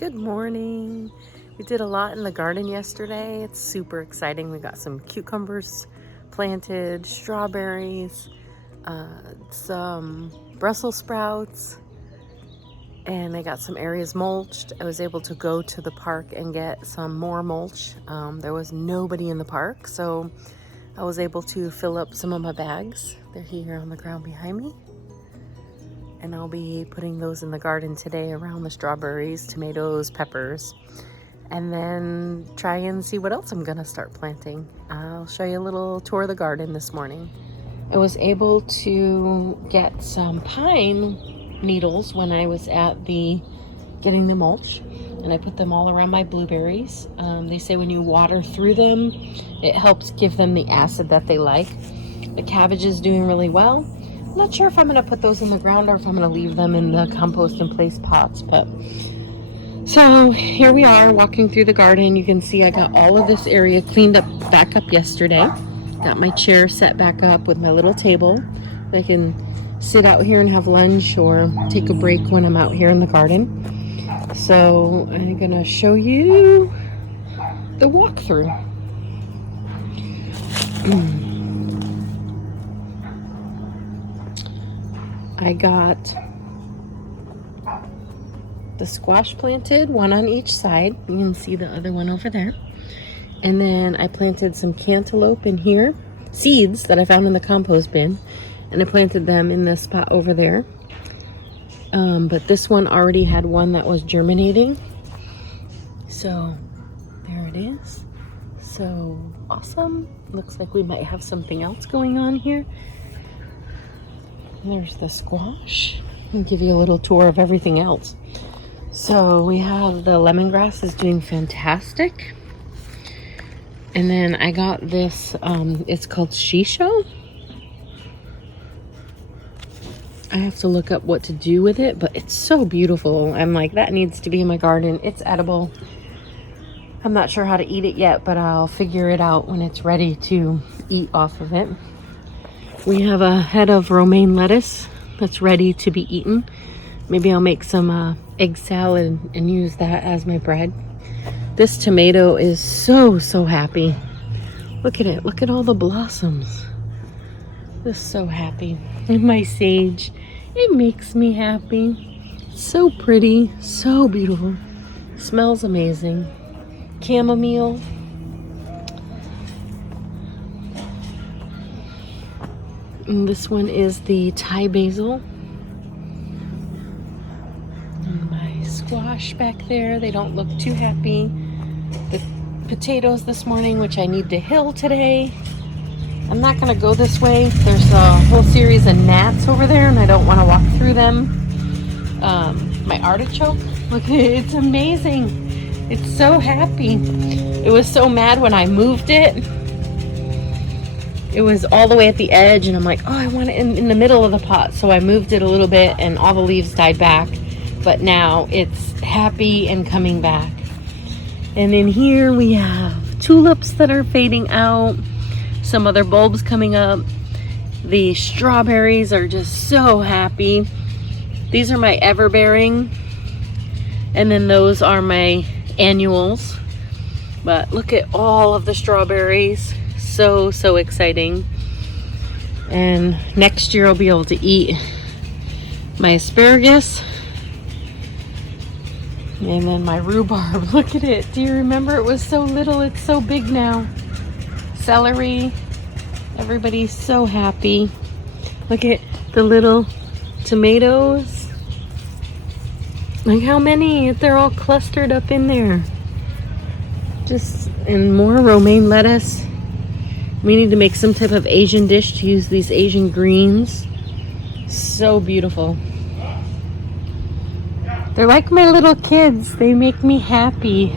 Good morning. We did a lot in the garden yesterday. It's super exciting. We got some cucumbers planted, strawberries, some Brussels sprouts, and I got some areas mulched. I was able to go to the park and get some more mulch. There was nobody in the park, so I was able to fill up some of my bags. They're here on the ground behind me. And I'll be putting those in the garden today around the strawberries, tomatoes, peppers, and then try and see what else I'm gonna start planting. I'll show you a little tour of the garden this morning. I was able to get some pine needles when I was at getting the mulch, and I put them all around my blueberries. They say when you water through them, it helps give them the acid that they like. The cabbage is doing really well. I'm not sure if I'm going to put those in the ground or if I'm going to leave them in the compost in place pots, but so here we are walking through the garden. You can see I got all of this area cleaned up back up yesterday. Got my chair set back up with my little table. I can sit out here and have lunch or take a break when I'm out here in the garden. So I'm going to show you the walkthrough. I got the squash planted, one on each side. You can see the other one over there. And then I planted some cantaloupe in here, seeds that I found in the compost bin, and I planted them in this spot over there. But this one already had one that was germinating. So there it is. So awesome. Looks like we might have something else going on here. There's the squash. I'll give you a little tour of everything else. So we have the lemongrass is doing fantastic. And then I got this, it's called shisho. I have to look up what to do with it, but it's so beautiful. I'm like, that needs to be in my garden. It's edible. I'm not sure how to eat it yet, but I'll figure it out when it's ready to eat off of it. We have a head of romaine lettuce that's ready to be eaten. Maybe I'll make some egg salad and use that as my bread. This tomato is so happy. Look at it. Look at all the blossoms. Just so happy. And my sage, it makes me happy. So pretty, so beautiful. Smells amazing. Chamomile. And this one is the Thai basil. And my squash back there, they don't look too happy. The potatoes this morning, which I need to hill today. I'm not going to go this way. There's a whole series of gnats over there, and I don't want to walk through them. My artichoke, look, it's amazing. It's so happy. It was so mad when I moved it. It was all the way at the edge, and I'm like, oh, I want it in the middle of the pot. So I moved it a little bit, and all the leaves died back. But now it's happy and coming back. And in here we have tulips that are fading out. Some other bulbs coming up. The strawberries are just so happy. These are my everbearing. And then those are my annuals. But look at all of the strawberries. So exciting. And next year I'll be able to eat my asparagus and then my rhubarb. Look at it. Do you remember it was so little? It's so big now. Celery. Everybody's so happy. Look at the little tomatoes. Like how many? They're all clustered up in there. And more romaine lettuce. We need to make some type of Asian dish to use these Asian greens. So beautiful. They're like my little kids. They make me happy.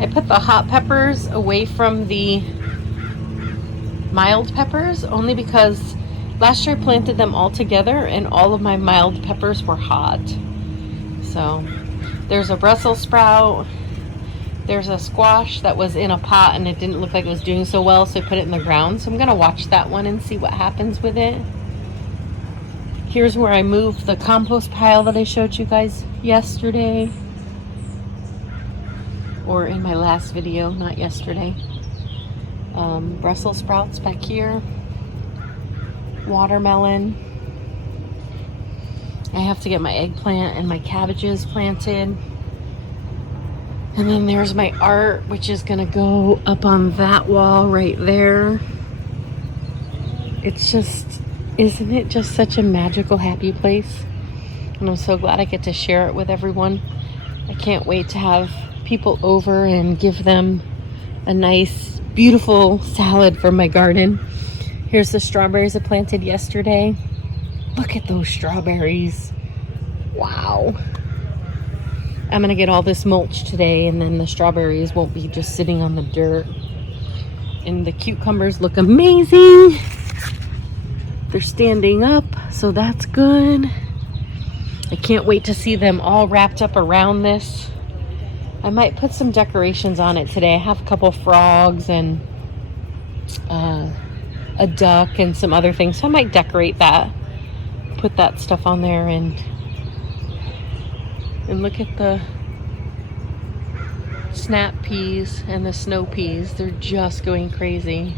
I put the hot peppers away from the mild peppers only because last year I planted them all together and all of my mild peppers were hot. So there's a Brussels sprout. There's a squash that was in a pot and it didn't look like it was doing so well, so I put it in the ground. So I'm going to watch that one and see what happens with it. Here's where I moved the compost pile that I showed you guys yesterday. Or in my last video, not yesterday. Brussels sprouts back here. Watermelon. I have to get my eggplant and my cabbages planted. And then there's my art, which is gonna go up on that wall right there. It's just, isn't it just such a magical, happy place? And I'm so glad I get to share it with everyone. I can't wait to have people over and give them a nice, beautiful salad from my garden. Here's the strawberries I planted yesterday. Look at those strawberries. Wow. I'm gonna get all this mulch today, and then the strawberries won't be just sitting on the dirt. And the cucumbers look amazing. They're standing up, so that's good. I can't wait to see them all wrapped up around this. I might put some decorations on it today. I have a couple frogs and a duck and some other things, so I might decorate that, put that stuff on there. And look at the snap peas and the snow peas. They're just going crazy.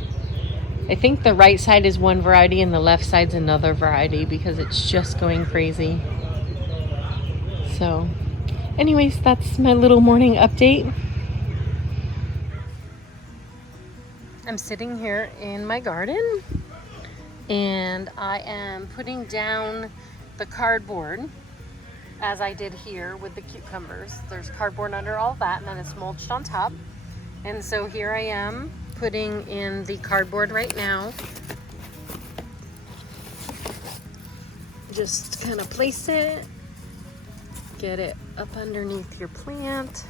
I think the right side is one variety and the left side's another variety because it's just going crazy. So anyways, that's my little morning update. I'm sitting here in my garden and I am putting down the cardboard as I did here with the cucumbers. There's cardboard under all that, and then it's mulched on top. And so here I am putting in the cardboard right now. Just kind of place it, get it up underneath your plant.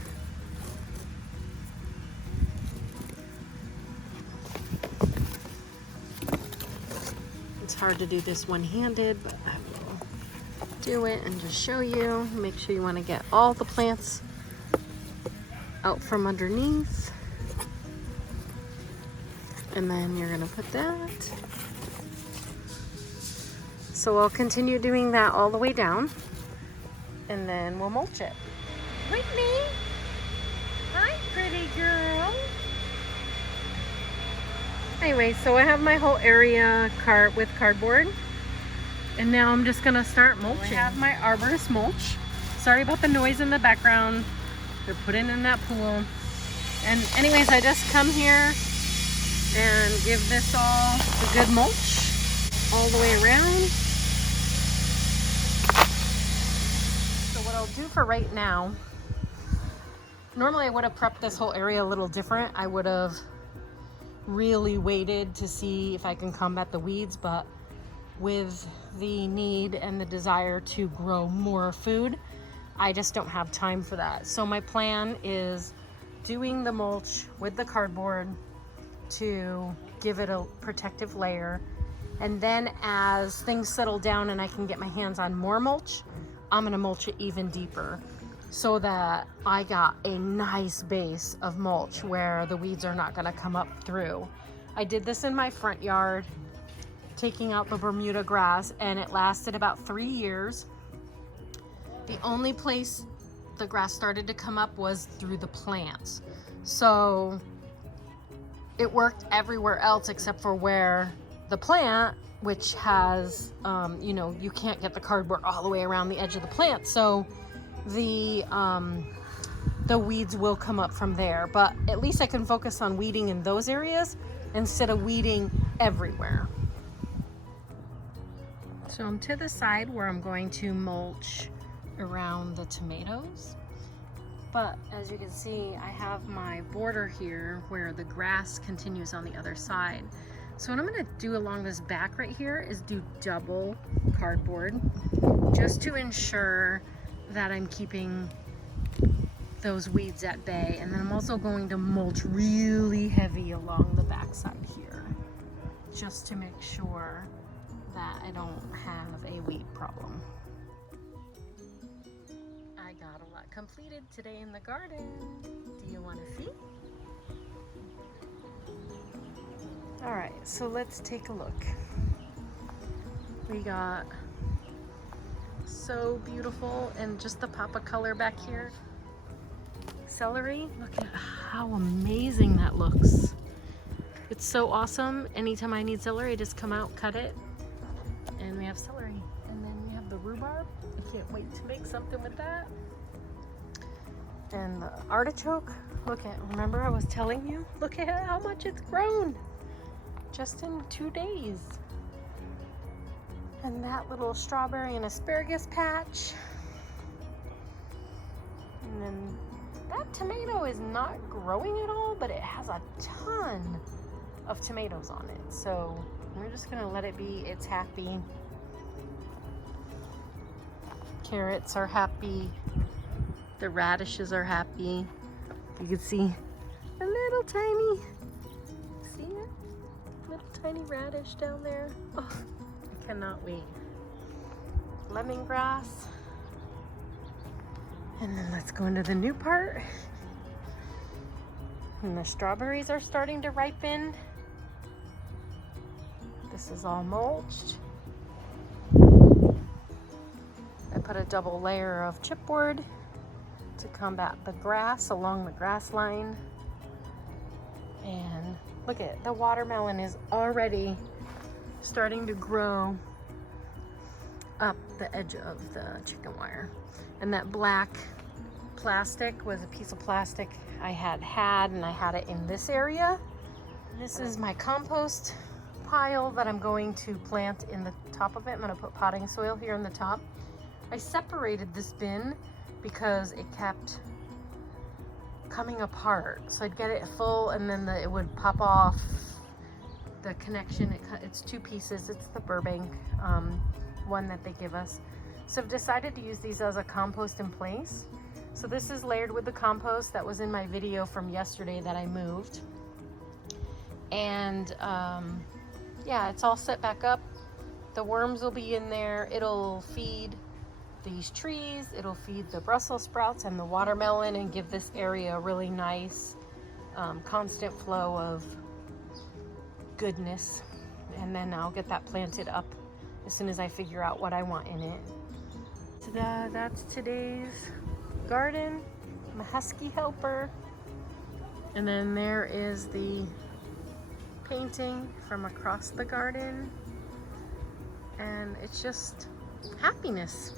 It's hard to do this one-handed, but I will do it and just show you. Make sure you want to get all the plants out from underneath. And then you're going to put that. So I'll continue doing that all the way down. And then we'll mulch it. Whitney! Hi, pretty girl! Anyway, so I have my whole area with cardboard. And now I'm just gonna start mulching. I have my arborist mulch. Sorry about the noise in the background. They're putting in that pool. And anyways, I just come here and give this all a good mulch all the way around. So what I'll do for right now, normally I would have prepped this whole area a little different. I would have really waited to see if I can combat the weeds, but with the need and the desire to grow more food, I just don't have time for that. So my plan is doing the mulch with the cardboard to give it a protective layer, and then as things settle down and I can get my hands on more mulch, I'm gonna mulch it even deeper so that I got a nice base of mulch where the weeds are not gonna come up through. I did this in my front yard, taking out the Bermuda grass, and it lasted about 3 years. The only place the grass started to come up was through the plants. So it worked everywhere else except for where the plant, which has, you can't get the cardboard all the way around the edge of the plant. So the weeds will come up from there, but at least I can focus on weeding in those areas instead of weeding everywhere. So I'm to the side where I'm going to mulch around the tomatoes. But as you can see, I have my border here where the grass continues on the other side. So what I'm gonna do along this back right here is do double cardboard just to ensure that I'm keeping those weeds at bay. And then I'm also going to mulch really heavy along the back side here just to make sure that I don't have a weed problem. I got a lot completed today in the garden. Do you want to see? All right, so let's take a look. We got So beautiful, and just the pop of color back here. Celery, look at how amazing that looks. It's so awesome. Anytime I need celery, I just come out, cut it, and we have celery. And then we have the rhubarb. I can't wait to make something with that. And the artichoke, look at, remember I was telling you? Look at how much it's grown just in 2 days. And that little strawberry and asparagus patch. And then that tomato is not growing at all, but it has a ton of tomatoes on it. So we're just gonna let it be. It's happy. Carrots are happy. The radishes are happy. You can see a little tiny, see it? Little tiny radish down there. Oh, I cannot wait. Lemongrass. And then let's go into the new part. And the strawberries are starting to ripen. This is all mulched. I put a double layer of chipboard to combat the grass along the grass line. And look at the watermelon is already starting to grow up the edge of the chicken wire. And that black plastic was a piece of plastic I had and I had it in this area. This is my compost pile that I'm going to plant in the top of it. I'm going to put potting soil here in the top. I separated this bin because it kept coming apart. So I'd get it full and then it would pop off the connection. It's 2 pieces. It's the Burbank one that they give us. So I've decided to use these as a compost in place. So this is layered with the compost that was in my video from yesterday that I moved. And yeah, it's all set back up. The worms will be in there. It'll feed these trees. It'll feed the Brussels sprouts and the watermelon and give this area a really nice constant flow of goodness. And then I'll get that planted up as soon as I figure out what I want in it. Ta-da, that's today's garden. I'm a husky helper. And then there is the painting from across the garden. And it's just happiness.